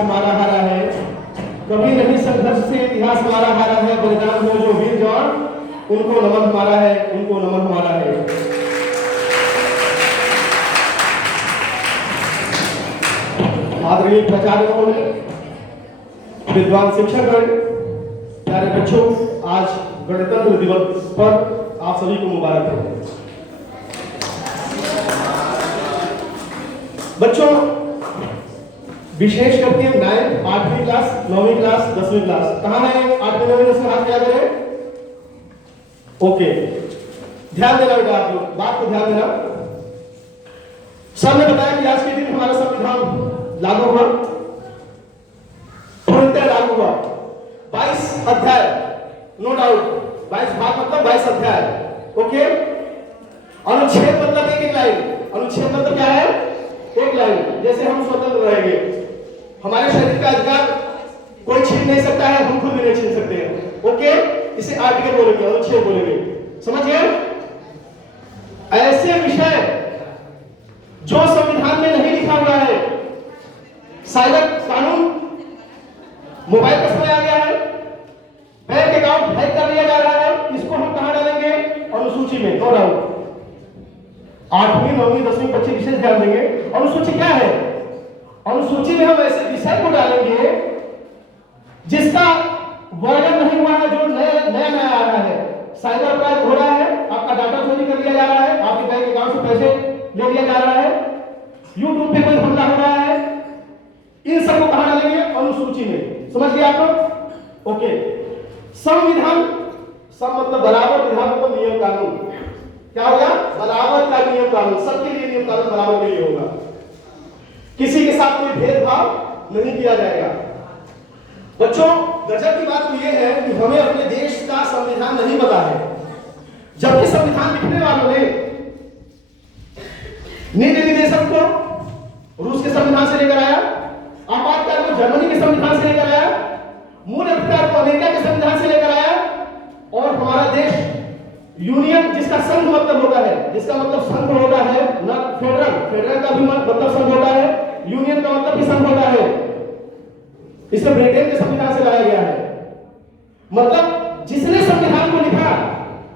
हमारा हारा है, कभी नहीं संघर्ष से इतिहास हमारा हारा है, बलिदान हो जो वीर जवान उनको नमन हमारा है, उनको नमन हमारा है। आदरणीय प्राचार्य महोदय, विद्वान शिक्षकगण, प्यारे बच्चों, आज गणतंत्र दिवस पर आप सभी को मुबारक हो। बच्चों, विशेष करके 9th 8वीं क्लास 9वीं क्लास 10वीं क्लास कहाँ है? 8वीं 9वीं 10वीं हाथ क्या करें? ओके, ध्यान देना बेटा, आप लोग बात को ध्यान देना। सर ने बताया कि आज के दिन हमारा संविधान लागू हुआ, पूर्णतः लागू हुआ। 22 अध्याय, नो डाउट, 22 भाग मतलब 22 अध्याय। ओके, अनुच्छेद मतलब एक लाइन, अनुच्छेद मतलब क्या है? एक लाइन। जैसे हम स्वतंत्र रहेंगे, हमारे शरीर का अधिकार कोई छीन नहीं सकता है, हम खुद भी नहीं छीन सकते हैं। ओके, इसे आर्टिकल बोलेंगे, अनुच्छेद बोलेंगे, समझ गए? ऐसे विषय जो संविधान में नहीं लिखा हुआ है, साइबर कानून, मोबाइल का समय आ गया है, बैंक अकाउंट हैक कर लिया जा रहा है, इसको हम कहां डालेंगे? अनुसूची में, नो डाउट। 8वीं 9वीं 10वीं बच्चे विशेष ध्यान देंगे। अनुसूची क्या है? अनुसूची में हम ऐसे विषय को डालेंगे जिसका वर्णन नहीं हुआ है, जो नया आ रहा है। साइबर अपराध हो रहा है, आपका डाटा चोरी कर लिया जा रहा है, आपके बैंक अकाउंट से पैसे ले लिया जा रहा है, यूट्यूब पे कोई हमला हो रहा है, इन सबको कहां डालेंगे? अनुसूची में। समझ गए आप लोग? ओके, संविधान, सम मतलब बराबर, विधान मतलब नियम कानून। क्या हो गया? बराबर का नियम कानून, सबके लिए नियम कानून बराबर के लिए होगा, किसी के साथ कोई भेदभाव नहीं किया जाएगा। बच्चों, गजब की बात तो यह है कि हमें अपने देश का संविधान नहीं पता है, जबकि संविधान लिखने वालों ने नीति निर्देशक को रूस के संविधान से लेकर आया, आपातकाल को जर्मनी के संविधान से लेकर आया, मूल अधिकार को अमेरिका के संविधान से लेकर आया, और हमारा देश यूनियन, जिसका संघ मतलब होता है, जिसका मतलब संघ होता है ना, फेडरल, फेडरल का भी मतलब संघ होता है, यूनियन का मतलब भी संघ होता है, इसे ब्रिटेन के संविधान से लाया गया है। मतलब जिसने संविधान को लिखा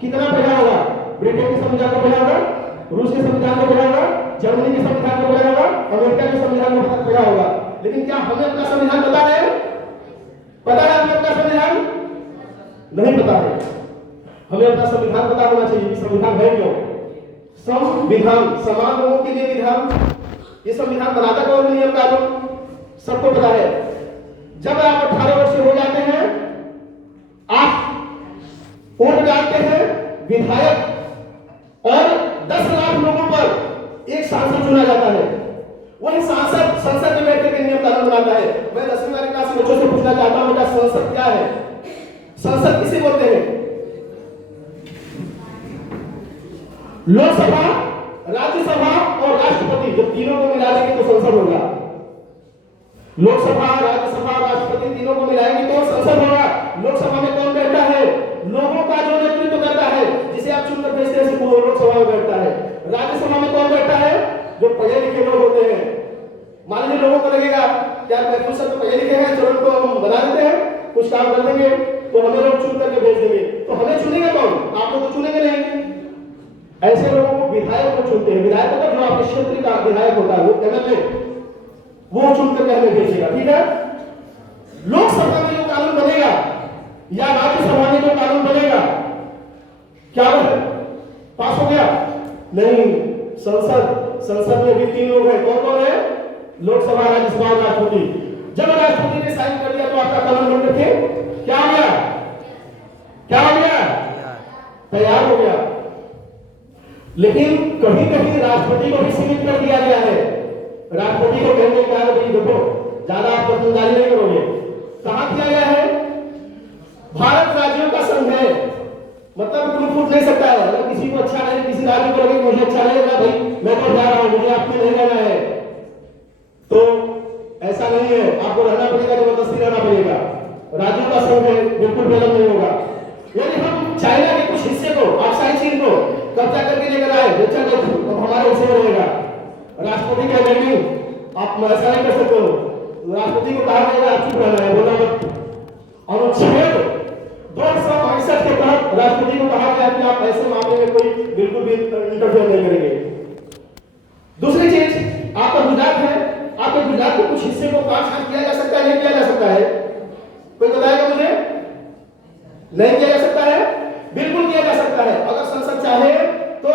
कितना पढ़ा होगा? ब्रिटेन के संविधान को पढ़ा होगा, रूस के संविधान को पढ़ा होगा, जर्मनी के संविधान को पढ़ा होगा, अमेरिका के संविधान को पढ़ा होगा। लेकिन क्या हमें अपना संविधान पता है? पता है हमें अपना संविधान? नहीं पता है। हमें अपना संविधान पता होना चाहिए कि संविधान है क्यों। संविधान, समान लोगों के लिए विधान, ये संविधान बनाता कौन है? नियम कानून, सबको पता है। जब आप 18 वर्ष हो जाते हैं, आप वोट डालते हैं, विधायक और 10 लाख लोगों पर एक सांसद चुना जाता है। वही सांसद संसद में बैठकर के नियम कानून बनाता है। मैं 10वीं वाली क्लास के बच्चों से पूछना चाहता हूं, बेटा संसद क्या है? संसद किसे बोलते हैं? लोकसभा, राज्यसभा और राष्ट्रपति, जब तीनों को मिला देंगे तो संसद होगा। लोकसभा, राज्यसभा, राष्ट्रपति तीनों को मिलाएंगे तो संसद होगा। लोकसभा में कौन बैठता है? लोगों का जो नेतृत्व करता है, जिसे आप चुनकर भेजते हैं, वो लोकसभा में बैठता है। राज्यसभा में कौन बैठता है? जो पढ़े लिखे लोग होते हैं। मान लीजिए लोगों को लगेगा क्या महफूज सर तो पढ़े लिखे हैं, चलो उनको हम बना देते हैं, कुछ काम कर देंगे तो हमें लोग चुन करके भेज देंगे। तो हमें चुनेगा कौन? आप लोग तो चुनेंगे नहीं। ऐसे लोगों को विधायक को चुनते हैं। विधायक मतलब जो आपके क्षेत्र का विधायक होता है, वो एमएलए, वो चुन करके हमें भेजेगा। ठीक है, लोकसभा में जो कानून बनेगा या राज्यसभा में जो कानून बनेगा, क्या वो पास हो गया? नहीं। संसद में भी 3 लोग हैं। कौन कौन है? लोकसभा, राज्यसभा और राष्ट्रपति। जब राष्ट्रपति ने साइन कर दिया तो आपका कानून बन करके क्या हो गया? क्या हो गया? तैयार हो गया। लेकिन कहीं कहीं राष्ट्रपति को भी सीमित कर दिया गया है। राष्ट्रपति को कहने का है भाई देखो, ज्यादा आप दखलंदाजी नहीं करोगे। कहां किया गया है? भारत राज्यों का संघ है, मतलब कोई फूट नहीं सकता है। अगर किसी को अच्छा नहीं, किसी राज्य को लगे मुझे अच्छा नहीं लगा, भाई मैं तो जा रहा हूं, मुझे आपसे नहीं रहना है, तो ऐसा नहीं है। आपको रहना पड़ेगा, जबरदस्ती रहना पड़ेगा। राज्यों का संघ है, बिल्कुल विलंब नहीं होगा। यदि हम चाइना के कुछ हिस्से को, ऑक्साइड चीन को कब्जा करके लेकर आए, तो हमारे हिस्से में रहेगा। राष्ट्रपति कह नहीं, आप ऐसा नहीं कर सकते हो, राष्ट्रपति को कहा गया आप चुप रहना है, बोला मत। अनुच्छेद 262 के तहत राष्ट्रपति को कहा गया कि आप ऐसे मामले में कोई बिल्कुल भी इंटरफेयर नहीं करेंगे। दूसरी चीज, आपका गुजरात है, आपके गुजरात के कुछ हिस्से को काट छांट किया जा सकता है, नहीं किया जा सकता है? कोई बताएगा मुझे? नहीं किया जा सकता है? बिल्कुल किया जा सकता है। अगर संसद चाहे तो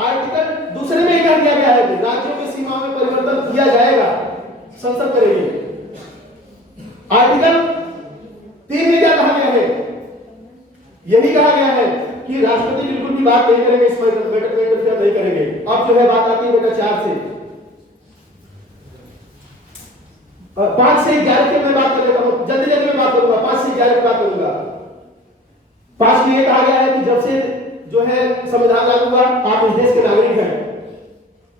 आर्टिकल दूसरे में कह दिया गया है कि राज्यों की सीमाओं में परिवर्तन किया जाएगा, संसद करेगी। आर्टिकल 3 में क्या कहा गया है? यही कहा गया है कि राष्ट्रपति बिल्कुल भी बात नहीं करेंगे, इस बैठक में इंटरफेयर नहीं करेंगे। अब जो है बात आती है बेटा 4 से 5 से 11 की मैं बात कर लेता हूं, जल्दी जल्दी में बात करूंगा, 5 से 11 की बात करूंगा। 5 में यह कहा गया है कि जब से जो है संविधान लागू हुआ, आप इस देश के नागरिक हैं।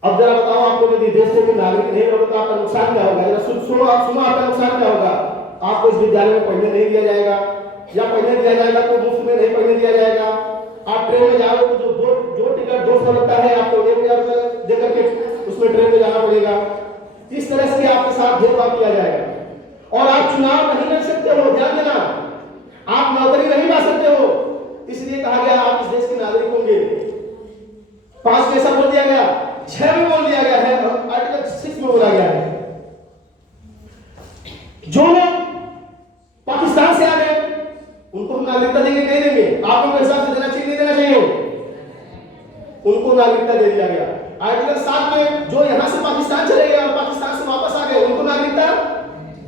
अब जरा बताओ, आपको यदि देश के नागरिक नहीं होगा तो आपका नुकसान क्या होगा? जरा सुनो आपका नुकसान क्या होगा? आपको इस विद्यालय में पढ़ने नहीं दिया जाएगा, या पढ़ने दिया जाएगा तो मुफ्त में नहीं पढ़ने दिया जाएगा। आप ट्रेन में जाओगे तो जो टिकट 200 लगता है, आपको 1000 रुपये देकर के उसमें ट्रेन में जाना पड़ेगा। इस तरह से आपके साथ भेदभाव किया जाएगा। और आप चुनाव नहीं लड़ सकते हो, ध्यान देना, आप नौकरी नहीं पा सकते हो, इसलिए कहा गया आप इस देश के नागरिक होंगे। 5 में ऐसा बोल दिया गया, 6 में बोल दिया गया है, आर्टिकल 6 में बोला गया है जो लोग पाकिस्तान से आ गए उनको हम नागरिकता देंगे नहीं देंगे? आप लोगों के हिसाब से देना चाहिए नहीं देना चाहिए? उनको नागरिकता दे दिया गया। आर्टिकल 7 में जो यहां से पाकिस्तान चले गए और पाकिस्तान से वापस आ गए उनको नागरिकता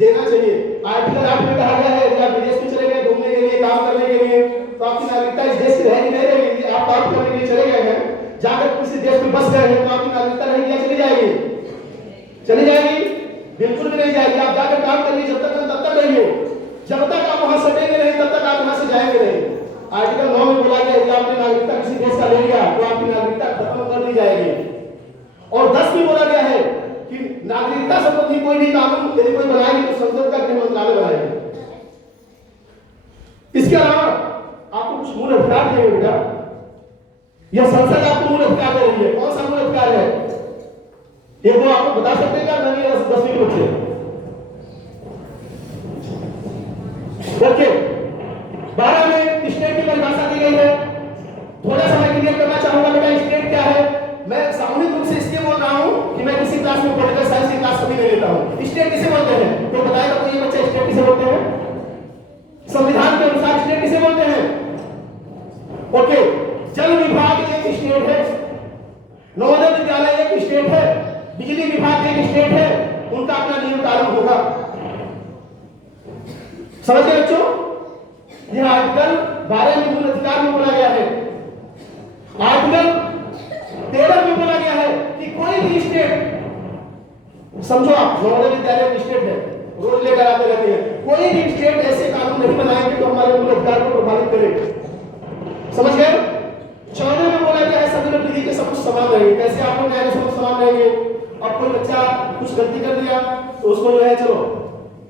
देना चाहिए। आर्टिकल 8 में कहा गया है कि आप विदेश में चले गए घूमने के लिए, काम करने के लिए, तो आपकी नागरिकता इस देश की रहेगी नहीं रहेगी? आप काम करने के लिए चले गए हैं, जाकर किसी देश में बस गए हैं, तो आपकी नागरिकता रहेगी या चली जाएगी? चली जाएगी? बिल्कुल भी नहीं जाएगी। आप जाकर काम करिए, जब तक तब तक रहिए, जब तक आप वहां सटेंगे नहीं तब तक आप यहां से जाएंगे नहीं। आर्टिकल 9 में बोला गया कि आपने नागरिकता किसी देश का ले लिया तो आपकी नागरिकता खत्म कर दी जाएगी। और 10 में बोला गया है कि नागरिकता संबंधी कोई भी कानून यदि कोई बनाएगी तो संसद का गृह मंत्रालय बनाएगा। इसके अलावा आपको कुछ मूल अधिकार दिए बेटा, यह संसद आपको मूल अधिकार दे रही है। कौन सा मूल अधिकार है ये वो आपको बता सकते हैं क्या? 10वीं के बच्चे देखिए, 12 में स्टेट की परिभाषा दी गई है। थोड़ा सा मैं क्लियर करना चाहूंगा बेटा, स्टेट क्या है। मैं सामूहिक रूप से इसलिए बोल रहा हूं कि मैं किसी क्लास में पॉलिटिकल साइंस की क्लास कभी नहीं लेता हूं। स्टेट किसे बोलते हैं? तो बताएगा कोई ये बच्चा स्टेट किसे बोलते हैं? संविधान के अनुसार स्टेट किसे बोलते हैं? ओके, जल विभाग एक स्टेट है, नवोदय विद्यालय एक स्टेट है, बिजली विभाग एक स्टेट है, उनका अपना नियम कानून होगा। समझ गए बच्चों? यह आर्टिकल 12 में मूल अधिकार में बोला गया है। आर्टिकल 13 में बोला गया है कि कोई भी स्टेट, समझो आप नवोदय विद्यालय की स्टेट है, रोज लेकर आते रहते हैं, कोई भी स्टेट ऐसे कानून नहीं बनाएंगे तो हमारे मूल अधिकार को प्रभावित करे। समझ गए? 14 में बोला गया है सभी लोग विधि के समक्ष समान रहेंगे। कैसे आप लोग न्याय के समक्ष समान रहेंगे? अब कोई बच्चा कुछ गलती कर दिया तो उसको जो है चलो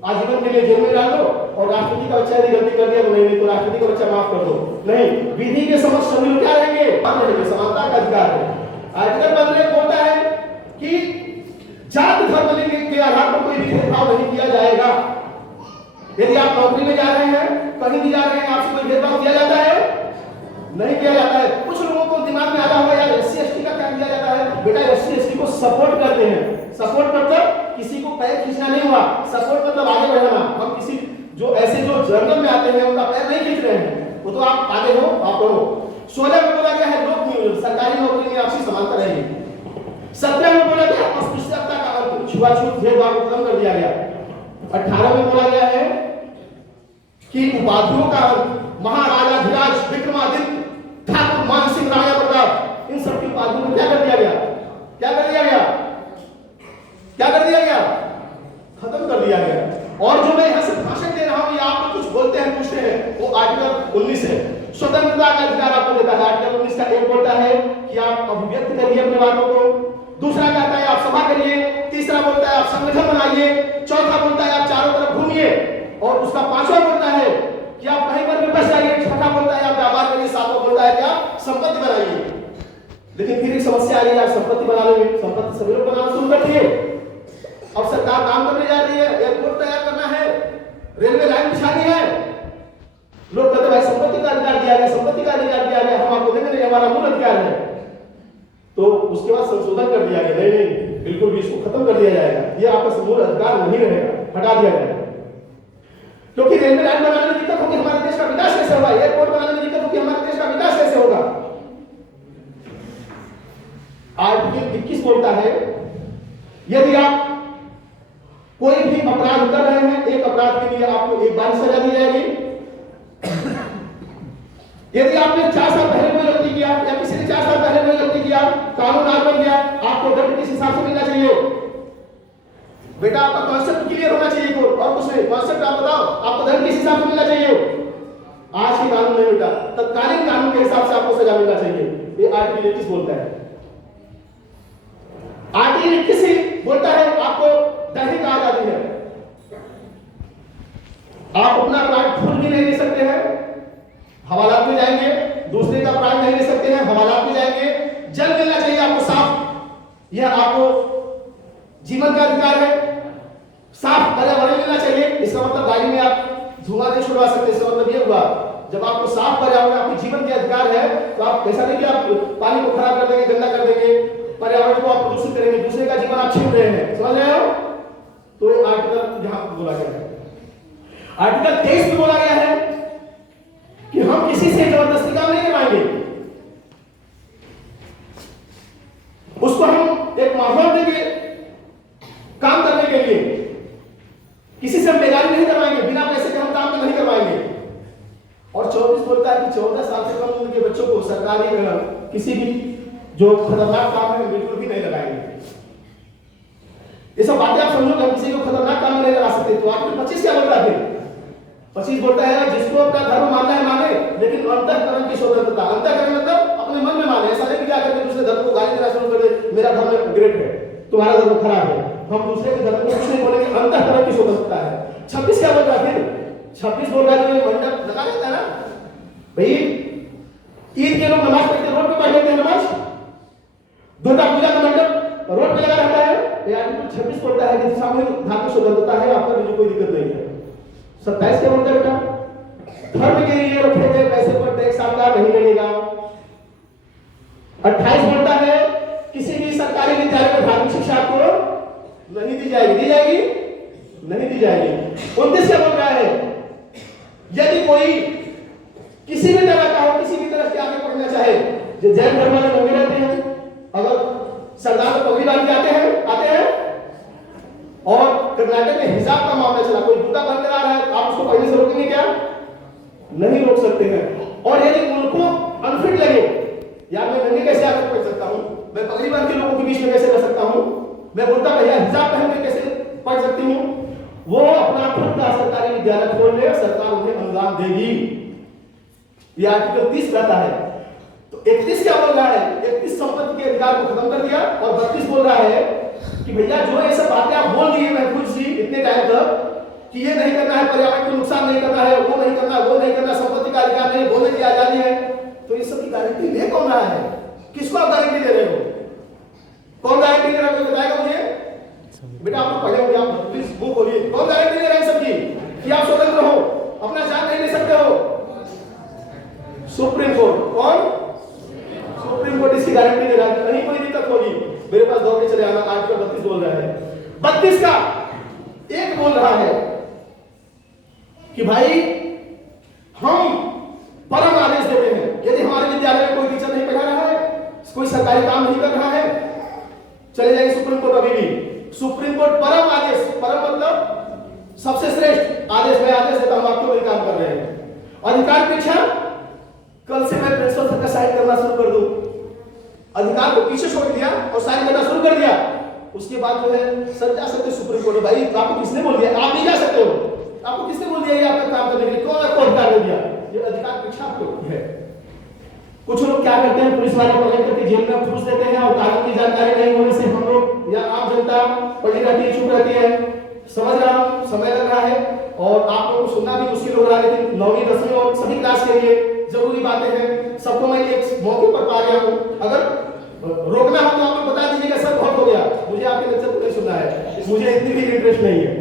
आजीवन के लिए जेल में डाल दो, और राष्ट्रपति का बच्चा यदि गलती कर दिया तो नहीं तो राष्ट्रपति का बच्चा माफ कर दो। नहीं, विधि के समक्ष सभी लोग क्या रहेंगे? समानता का अधिकार है। आर्टिकल 15 बोलता है कि जाति धर्म लिंग के आधार पर कोई भी भेदभाव नहीं किया जाएगा। यदि आप नौकरी में जा रहे हैं, कहीं भी जा रहे हैं, आपसे कोई भेदभाव किया जाता है? नहीं किया जाता है। कुछ लोगों को दिमाग में आता होगा यार SC ST का क्या किया जाता है? बेटा SC ST को सपोर्ट करते हैं। सपोर्ट मतलब किसी को पैर खींचना नहीं हुआ, सपोर्ट मतलब आगे बढ़ाना। हम किसी जो ऐसे जो जर्नल में आते हैं उनका पैर नहीं खींच रहे हैं, वो तो आप आगे हो, आप रहो। 16 में बोला गया है लोक नियोजन, सरकारी नौकरी में आपसी समानता रहेगी। 17 में बोला गया अस्पृश्यता का अंत, छुआछूत भेदभाव को कम कर दिया गया। 18 में बोला गया है कि उपाधियों का महाराजाधिराज विक्रमादित्य ठाकुर मान सिंह राणा प्रताप, इन सब की उपाधियों को क्या कर दिया गया? क्या कर दिया गया? क्या कर दिया गया? खत्म कर दिया गया। और जो मैं यहां से भाषण दे रहा हूं या आप कुछ बोलते हैं पूछते हैं, वो आर्टिकल 19 है। स्वतंत्रता का अधिकार आपको देता है। आर्टिकल 19 का एक बोलता है कि आप अभिव्यक्त करिए अपने बातों को, दूसरा कहता है आप सभा करिए, तीसरा बोलता है आप संगठन बनाइए, चौथा बोलता है आप चारों तरफ घूमिए, और उसका पांचवा बोलता है कि आप कहीं पर भी बस जाइए, छठा बोलता है आप व्यापार करिए, सातवां बोलता है कि आप संपत्ति बनाइए। लेकिन फिर एक समस्या आ रही है, आप संपत्ति बनाने में, संपत्ति सभी लोग बनाना शुरू कर दिए। अब सरकार काम करने जा रही है, एयरपोर्ट रेलवे लाइन बिछानी है, लोग कहते भाई संपत्ति का अधिकार दिया गया, संपत्ति का अधिकार दिया गया, हम आपको देंगे नहीं, हमारा मूल अधिकार है। तो उसके बाद संशोधन कर दिया गया, नहीं नहीं बिल्कुल भी इसको खत्म कर दिया जाएगा, ये आपका मूल अधिकार नहीं रहेगा, हटा दिया जाएगा। क्योंकि रेलवे लाइन बनाने में दिक्कत होगी, हमारे देश का विकास कैसे होगा? एयरपोर्ट बनाने में दिक्कत होगी, हमारे देश का विकास कैसे होगा? आर्टिकल 21 बोलता है यदि आप कोई भी अपराध कर रहे हैं, एक अपराध के लिए आपको एक बार सजा दी जाएगी। यदि आपने 4 साल पहले कोई गलती किया या किसी ने 4 साल पहले कोई गलती किया, कानून आज बन गया, आपको दंड किस हिसाब से मिलना चाहिए? बेटा आपका कॉन्सेप्ट क्लियर होना चाहिए को, और कुछ नहीं, कॉन्सेप्ट आप बताओ, आपको दंड किस हिसाब से मिलना चाहिए? आज की कानून नहीं बेटा, तत्कालीन कानून के हिसाब से आपको सजा मिलना चाहिए। ये आर्टिकल 21 बोलता है। आर्टिकल 21 ही बोलता है आपको दैहिक आजादी है, आप अपना प्राण खुद भी नहीं ले सकते हैं, हवालात में जाएंगे, दूसरे का प्राण नहीं ले सकते हैं, हवालात में जाएंगे, जल मिलना चाहिए आपको साफ, यह आपको जीवन का अधिकार है, साफ पर्यावरण मिलना चाहिए। इसका मतलब गाड़ी में आप धुआं नहीं छुड़वा सकते, इसका मतलब ये हुआ जब आपको साफ पर्यावरण, आपके जीवन के अधिकार है, तो आप ऐसा नहीं कि आप पानी को खराब कर देंगे, गंदा कर देंगे, पर्यावरण को आप प्रदूषित करेंगे, दूसरे का जीवन आप छीन रहे हैं, समझ रहे हो? तो ये आर्टिकल यहां बोला गया है। आर्टिकल 23 में बोला गया है कि हम किसी से जबरदस्ती काम नहीं करवाएंगे, उसको हम एक माहौल देंगे काम करने के लिए, किसी से हम बेगारी नहीं करवाएंगे, बिना पैसे के हम काम नहीं करवाएंगे। और 24 बोलता है कि 14 साल से कम उम्र के बच्चों को सरकारी किसी भी जो खतरनाक काम है बिल्कुल भी नहीं लगाएंगे। ये सब बातें आप समझो, हम किसी को खतरनाक काम में नहीं लगा सकते। तो आर्टिकल 25 क्या बोलता है? 25 बोलता है जिसको अपना धर्म मानना है माने, लेकिन अंतःकरण की स्वतंत्रता। अंतःकरण मतलब अपने मन में माने, ऐसा नहीं कि जाकर के दूसरे धर्म को गाली देना शुरू कर दे, मेरा धर्म ग्रेट है, तुम्हारा धर्म खराब है, हम दूसरे के धर्म को कुछ नहीं बोलेंगे, अंतःकरण की स्वतंत्रता है। 26 क्या बोल रहा है? 26 बोल रहा है जो मंडप लगा रहता है ना भाई, ईद के लोग नमाज पढ़ते रोड पे पढ़ लेते हैं नमाज, दुर्गा पूजा का मंडप रोड पे लगा रहता है। आर्टिकल 26 बोलता है कि सामूहिक धार्मिक स्वतंत्रता है, आपका मुझे कोई दिक्कत नहीं है। 27 क्या बोलता है बेटा? धर्म के लिए रखे गए पैसे पर टैक्स आपका नहीं लगेगा। 28 बोलता है किसी भी सरकारी विद्यालय में धार्मिक शिक्षा आपको नहीं दी जाएगी। दी जाएगी? नहीं दी जाएगी। 29 क्या बोल रहा है? यदि कोई किसी भी तरह का हो, किसी भी तरह के आगे पढ़ना चाहे, जो जैन धर्म वाले नंगे रहते हैं, अगर सरदार को पगड़ी बांध के आते हैं और कर्नाटक में हिजाब का मामला चला, कोई जूता पहन कर आ रहा है, आप उसको पहनने से रोकेंगे क्या? नहीं रोक सकते हैं। और यदि उनको अनफिट लगे, यार मैं नंगे कैसे आकर पढ़ सकता हूं, मैं पगड़ी बांध के लोगों के बीच में कैसे रह सकता हूं, मैं बुर्का भैया हिजाब पहन के कैसे पढ़ सकती हूं, वो अपना खुद का सरकारी विद्यालय खोल ले, सरकार उन्हें अनुदान देगी। ये आर्टिकल 30 कहता है। तो 31 क्या बोल रहा है? 31 संपत्ति के अधिकार को खत्म कर दिया। और 32 बोल रहा है कि भैया जो ये सब बातें आप बोल दिए महफूज जी इतने टाइम तक कि ये नहीं करना है, पर्यावरण को नुकसान नहीं करना है, वो नहीं करना, वो नहीं करना, संपत्ति का अधिकार नहीं, बोलने की आजादी है, तो ये सब की गारंटी ले कौन रहा है? किसको आप गारंटी दे रहे हो? कौन गारंटी दे रहा है बताएगा मुझे? बेटा आप पढ़े होंगे, आप प्लीज बुक खोलिए। कौन गारंटी दे रहा है सबकी कि आप स्वतंत्र हो, अपना जान नहीं ले सकते हो? Supreme court. कौन? सुप्रीम कोर्ट इसकी गारंटी दे रहा है, कहीं कोई दिक्कत होगी मेरे पास दौड़ के चले आना। आर्टिकल 32 बोल रहा है। 32 का एक बोल रहा है कि भाई हम परम आदेश देते हैं, यदि हमारे विद्यालय में कोई टीचर नहीं पढ़ा रहा है, कोई सरकारी काम नहीं कर रहा है, चले जाएंगे सुप्रीम कोर्ट। अभी भी सुप्रीम कोर्ट परम आदेश, परम मतलब सबसे श्रेष्ठ आदेश, मैं आदेश देता हूं, आप क्यों नहीं काम कर रहे हैं? अधिकार परीक्षा कल से मैं प्रिंसिपल सर का साइन करना शुरू कर दूं, अधिकार को पीछे छोड़ दिया और साइन करना शुरू कर दिया। उसके बाद जो है सर जा सकते सुप्रीम कोर्ट। भाई आपको किसने बोल दिया? आप नहीं जा सकते हो। आपको किसने बोल दिया ये आपका काम करने के लिए? कौन आपको अधिकार दे दिया? ये अधिकार परीक्षा आपको है। कुछ लोग क्या करते हैं, पुलिस वाले पकड़ करके जेल में घुस देते हैं और कानून की जानकारी नहीं होने से हम लोग या आम जनता पढ़ी रहती है, चुप रहती है। समझ रहा हूं समय लग रहा है और आप लोगों को सुनना भी मुश्किल हो रहा है, लेकिन 9वीं 10वीं और सभी क्लास के लिए जरूरी बातें हैं। सबको मैं एक मौके पर पा गया हूं। अगर रोकना हो तो आप लोग बता दीजिएगा सर बहुत हो गया, मुझे आपके लेक्चर को नहीं सुनना है, मुझे इतनी भी इंटरेस्ट नहीं है।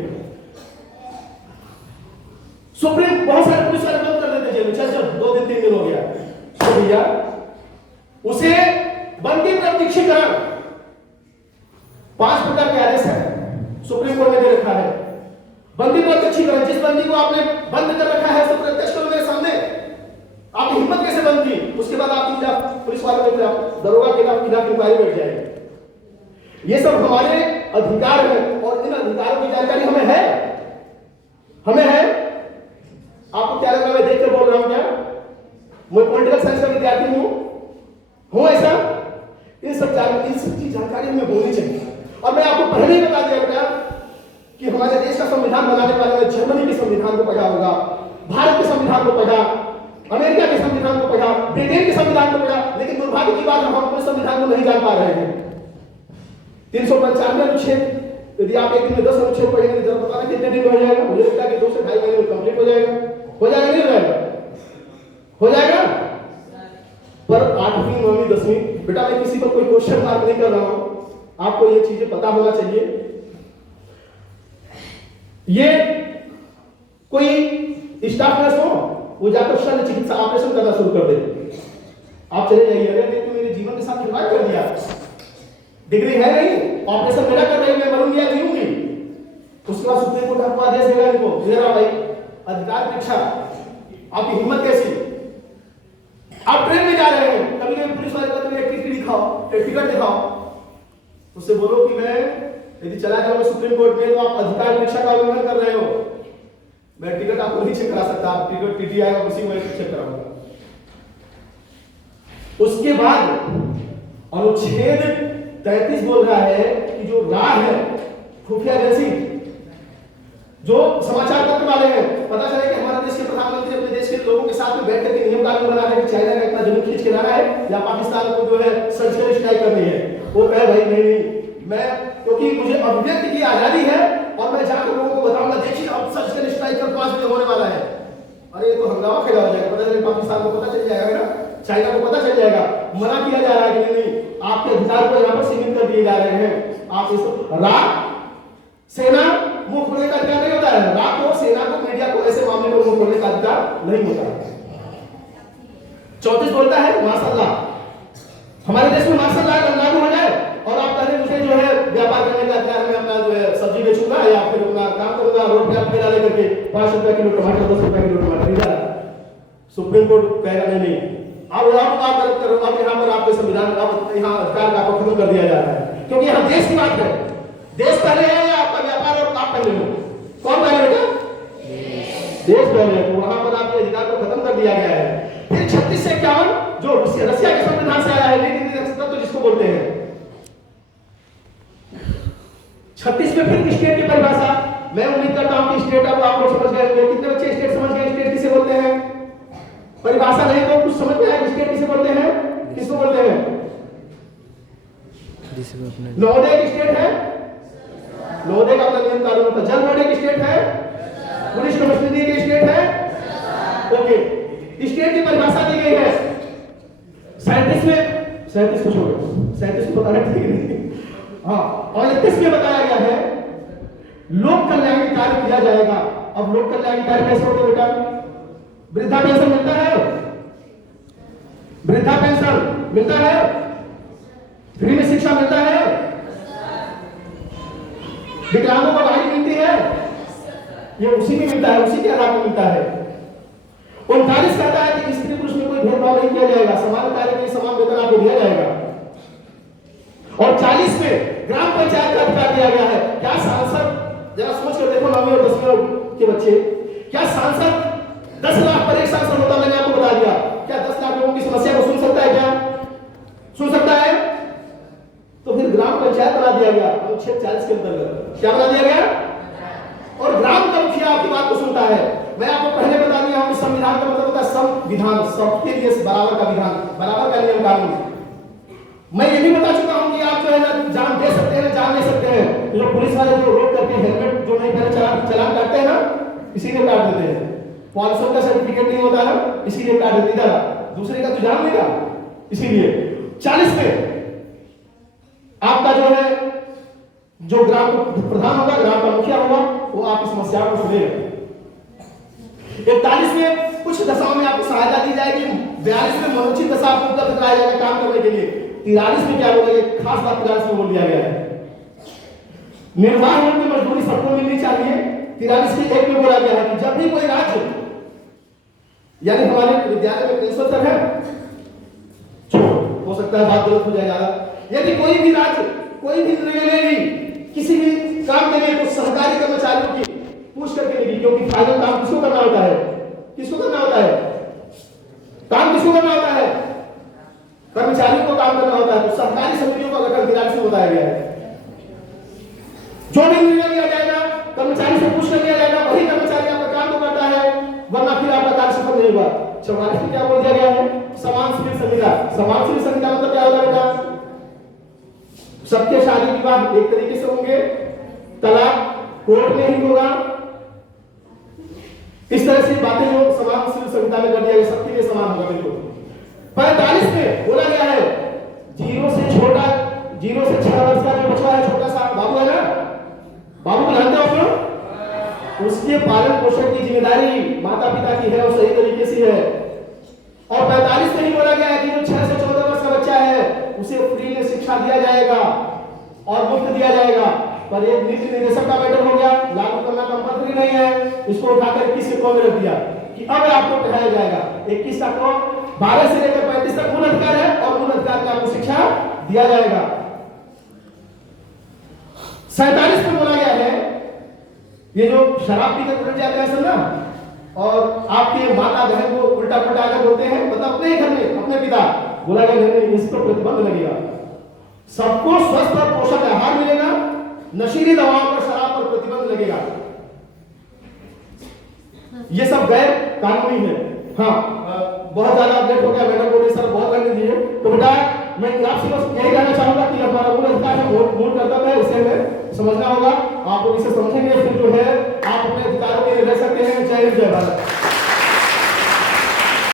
सुप्रीम बहुत सारे पुलिस वाले बंद कर देते जेल में, चल 2 दिन 3 दिन हो गया तो भैया उसे बंदी प्रत्यक्षीकरण 5 प्रकार के आदेश है सुप्रीम कोर्ट ने दे रखा है। बंदी प्रत्यक्षीकरण, जिस बंदी को आपने बंद कर रखा है उसको प्रत्यक्ष करो मेरे सामने, आपकी हिम्मत कैसे बंद की, उसके बाद आपके खिलाफ पुलिस वालों के खिलाफ, दरोगा के खिलाफ इंक्वायरी बैठ जाएगी। ये सब हमारे अधिकार है और इन अधिकारों की जानकारी हमें है। आपको क्या लग रहा है मैं देख कर बोल रहा हूं क्या? मैं पॉलिटिकल साइंस का विद्यार्थी हूं ऐसा? इन सब की जानकारी हमें होनी चाहिए। और मैं आपको पहले ही बता दिया बेटा कि हमारे देश का संविधान बनाने वाले ने जर्मनी के संविधान को पढ़ा होगा, भारत के संविधान को पढ़ा, अमेरिका के संविधान को पढ़ा, ब्रिटेन के संविधान को पढ़ा, लेकिन दुर्भाग्य की बात हम अपने संविधान को नहीं जान पा रहे हैं। 395 अनुच्छेद, यदि आप एक दिन में 10 अनुच्छेद पढ़ेंगे तो पता नहीं कितने दिन में हो जाएगा। मुझे लगता है कि 2 से 2.5 महीने में कंप्लीट हो जाएगा। नहीं हो जाएगा पर 8वीं 9वीं 10वीं बेटा मैं किसी पर कोई क्वेश्चन मार्क नहीं कर रहा हूं, आपको ये चीजें पता होना चाहिए। ये कोई स्टाफ नर्स हो वो जाकर शल्य चिकित्सा ऑपरेशन करना शुरू कर दे, आप चले जाइए, अरे तो मेरे जीवन के साथ खिलवाड़ कर दिया, डिग्री है नहीं, ऑपरेशन मेरा कर रही, मैं मरूंगी या जीऊंगी। उसके बाद सुप्रीम कोर्ट आपको आदेश देगा इनको, मेरा भाई अधिकार परीक्षा, आपकी हिम्मत कैसी? आप ट्रेन में जा रहे हैं, कभी कभी पुलिस वाले कहते हैं टिकट दिखाओ, टिकट दिखाओ, उससे बोलो कि मैं यदि चला जाऊंगा सुप्रीम कोर्ट में तो आप अधिकार परीक्षा का उल्लंघन कर रहे हो, मैं टिकट आपको नहीं चेक करा सकता, आप टिकट टीटी आएगा उसी में चेक कराऊंगा। उसके बाद अनुच्छेद 33 बोल रहा है कि जो राह है खुफिया एजेंसी, जो समाचार पत्र वाले हैं, पता चले कि हमारे देश के प्रधानमंत्री अपने देश के लोगों के साथ में बैठ करके नियम कानून बना रहे हैं कि चाइना का इतना जमीन खींच के लाना है या पाकिस्तान को जो है सर्जिकल स्ट्राइक करनी है। वो कहे भाई नहीं, मैं क्योंकि मुझे अभिव्यक्ति की आजादी है और मैं जाकर लोगों को बताऊंगा देखिए अब सर्जिकल स्ट्राइक कल 5 बजे होने वाला है। अरे ये तो हंगामा खड़ा हो जाएगा, पता चले पाकिस्तान को पता चल जाएगा ना, चाइना को पता चल जाएगा, मना किया जा रहा है कि नहीं आपके अधिकार को यहाँ पर सीमित कर दिए जा रहे हैं। आप इस रात सेना मुंह खोलने का अधिकार नहीं होता है, रात को सेना को मीडिया को ऐसे मामले में मुंह खोलने का अधिकार नहीं होता है। 34 बोलता है मार्शल लॉ, हमारे देश में मार्शल लॉ लागू हो जाए और आप कहें मुझे जो है व्यापार करने का अधिकार, मैं अपना जो है सब्जी बेचूंगा या फिर अपना काम करूंगा, रोड पे आप ठेला लेकर के 5 रुपया किलो टमाटर 10 रुपया किलो टमाटर खरीदा, सुप्रीम कोर्ट कहेगा नहीं अब यहाँ पर आपके संविधान का यहाँ अधिकार का खत्म कर दिया जा रहा है, क्योंकि यहाँ देश की बात है। देश पहले है या आपका व्यापार और आप पहले हो? कौन पहले बेटा? देश पहले है, तो वहां पर आपके अधिकार को खत्म कर दिया गया है। फिर 36 से 51 जो रशिया के संविधान से आया है, तो जिसको बोलते हैं 36 में फिर स्टेट की परिभाषा, मैं उम्मीद करता हूं कि स्टेट अब आप लोग समझ गए होंगे। कितने बच्चे स्टेट समझ गए? स्टेट किसे बोलते हैं? परिभाषा नहीं तो कुछ समझ में आया कि स्टेट किसे बोलते हैं? किसको बोलते हैं? नवोदय की स्टेट है, नवोदय का अपना नियम कानून होता है। जल बोर्ड की स्टेट है, पुलिस यूनिवर्सिटी की स्टेट है। ओके, स्टेट की परिभाषा दी गई है 37 में, 37 को छोड़ो, 37 को बताना ठीक नहीं, हाँ, और 31 में बताया गया है लोक कल्याण कार्य किया जाएगा। अब लोक कल्याण कार्य कैसे होते बेटा? वृद्धा पेंशन मिलता है, वृद्धा पेंशन मिलता है, फ्री में शिक्षा मिलता है, विकलांगों को गाड़ी मिलती है, ये उसी में मिलता है, उसी के आधार पर मिलता है। 39 कहता है कि स्त्री पुरुष में कोई भेदभाव नहीं किया जाएगा, समान कार्य के लिए समान वेतन आपको दिया जाएगा। और 40 में ग्राम पंचायत का अधिकार दिया गया है। क्या सांसद, जरा सोच कर देखो 9वीं और 10वीं के बच्चे, क्या सांसद 10 लाख पर एक सांसद होता? मैंने आपको बता दिया, क्या 10 लाख लोगों की समस्या को सुन सकता है? क्या सुन सकता है? तो फिर ग्राम पंचायत बना दिया गया अनुच्छेद 40 के अंतर्गत। क्या बना दिया गया? और ग्राम का मुखिया आपकी बात को सुनता है। मैं आपको पहले बता दिया हूं संविधान का मतलब होता है संविधान, सबके लिए बराबर का विधान, बराबर का नियम कानून। मैं ये भी बता चुका हूं कि आप जो है ना जान दे सकते हैं, जान ले सकते हैं। जो पुलिस वाले जो रोक करके हेलमेट जो नहीं पहले चलान काटते हैं ना, इसीलिए काट देते हैं। 500 का सर्टिफिकेट नहीं होता है, इसीलिए काट देते हैं। दूसरे का तो जान लेगा, इसीलिए 40 में आपका जो है जो ग्राम प्रधान होगा, ग्राम का मुखिया होगा, वो आपकी समस्या को सुनेगा। 41 में कुछ दशाओं में आपको सहायता दी जाएगी, 42 में मनोचित दशा आपको उपलब्ध कराया जाएगा काम करने के लिए, 43 में क्या बोला, ये खास बात 43 में बोल दिया गया है, निर्वाह में मजदूरी सबको मिलनी चाहिए। 43 की 1 में बोला गया है कि जब भी कोई राज्य, यानी हमारे विद्यालय में प्रिंसिपल सर है, हो सकता है बात गलत हो जाए ज्यादा, यदि कोई भी राज्य कोई भी निर्णय लेगी किसी भी काम के लिए तो सहकारी कर्मचारियों की पूछ करके लेगी, क्योंकि फाइनल काम किसको करना होता है, किसको करना होता है, काम किसको करना होता है, कर्मचारियों को काम करना होता है। तो सहकारी समितियों का गठन 43 में बताया गया है। जो भी निर्णय लिया जाएगा कर्मचारी से पूछ कर लिया जाएगा, वही कर्मचारी आपका काम तो करता है, वरना फिर आपका कार्य सफल नहीं होगा। 44 में क्या बोल दिया गया है, समान सिविल संहिता। समान सिविल संहिता मतलब क्या होगा बेटा, सबके शादी विवाह एक तरीके से होंगे, तलाक कोर्ट में ही होगा, इस तरह से बातें जो समान सिविल संहिता में कर दिया गया, सबके लिए समान होगा बिल्कुल। 45 में बोला गया है 0 से 6 वर्ष का जो बच्चा है, छोटा सा बाबू है ना, बाबू को जानते हो आप लोग, उसके पालन पोषण की जिम्मेदारी माता पिता की है और सही तरीके से है। और 45 में ही बोला गया है कि जो 6 से 14 वर्ष का बच्चा है उसे फ्री में शिक्षा दिया जाएगा और मुफ्त दिया जाएगा। पर एक नीति निर्देशक का मैटर हो गया, लागू करना कंपल्सरी नहीं है, इसको उठाकर 21 के में रख दिया कि अब आपको पढ़ाया जाएगा। 21 तक को 12 से लेकर 35 तक मूल अधिकार है और मूल अधिकार में आपको शिक्षा दिया जाएगा। 47 में बोला गया है ये जो शराब पीकर उलट जाते हैं सब ना, और आपके माता बहन को उल्टा पुल्टा आकर बोलते हैं, मतलब अपने ही घर में अपने पिता, बोला गया नहीं, इस पर प्रतिबंध लगेगा। सबको स्वस्थ और पोषक आहार मिलेगा, नशीली दवाओं पर, शराब पर प्रतिबंध लगेगा। ये सब गैर कानूनी है। हाँ, बहुत ज्यादा अपडेट हो गया, मैडम बोले सर बहुत करने दिए, तो बेटा मैं आपसे बस यही कहना चाहूंगा कि हमारा मूल अधिकार है, मूल कर्तव्य है, इसे हमें समझना होगा। आप लोग इसे समझेंगे फिर जो है